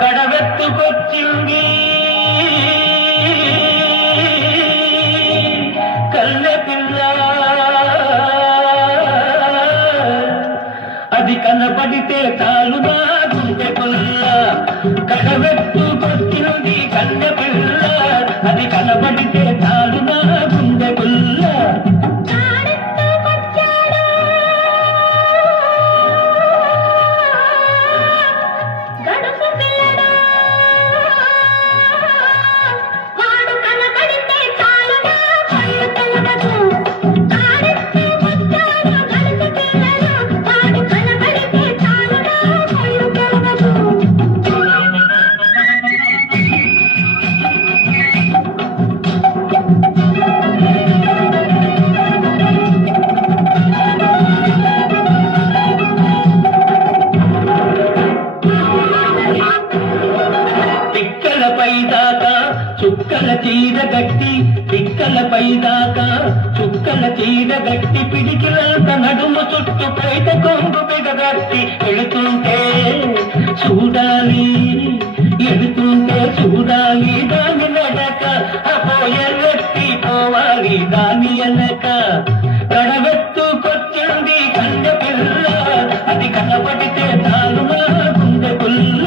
కడవెత్తుకొచ్చింది కల్లె పిల్ల, అది కనబడితే చాలునా గుండె కొల్ల. కడవెత్తుకొచ్చింది కల్లె పిల్ల, అది కనబడితే చాలునా గుండె కొల్ల. చుక్కల చీర గట్టి పిక్కలపై దాకా చుక్కల చీర గట్టి పిడికిలంత నడుము చుట్టూ పైట కొంగు బిగగట్టి ఎడుతుంటే చూడాలి, ఎడుతుంటే చూడాలి దాని నడక. అపోయెట్టి పోవాలి దాని ఎనక. కడవెత్తుకొచ్చింది కన్నె పిల్ల, అది కనబడితే చాలునా గుండె పుల్ల.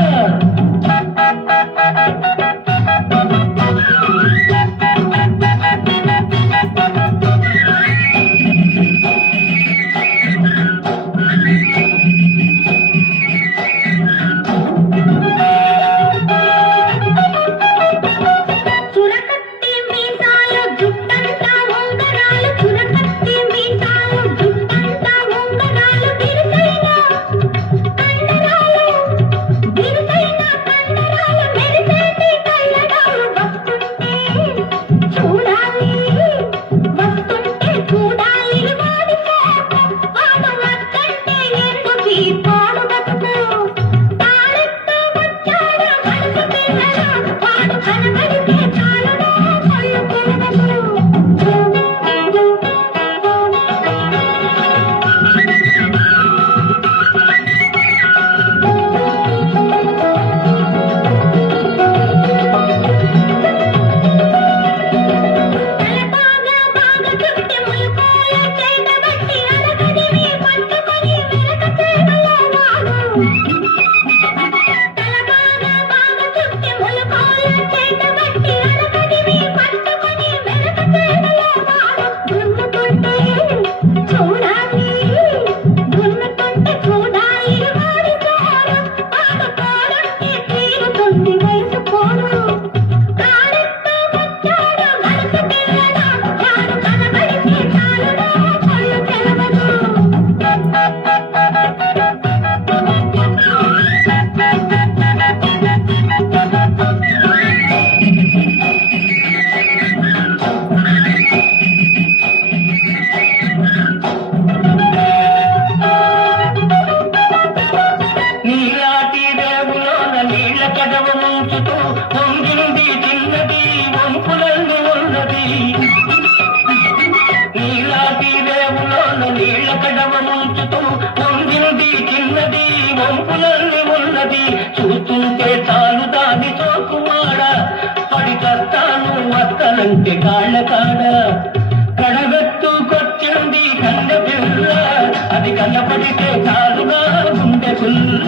పొంగింది చిన్నది వంపులన్నీ ఉన్నది. నీలాంటి రేవులోన నీళ్ళ కడవ ముంచుతూ పొంగింది చిన్నది వంపులన్నీ ఉన్నది. చూస్తుంటే చాలు దాని చోకుమాడ, పడి కస్తాను వస్తనంటే కాళ్ళ కాడ. కడవెత్తుకొచ్చింది కన్నె పిల్ల, అది కనపడితే చాలుగా గుండె పుల్ల.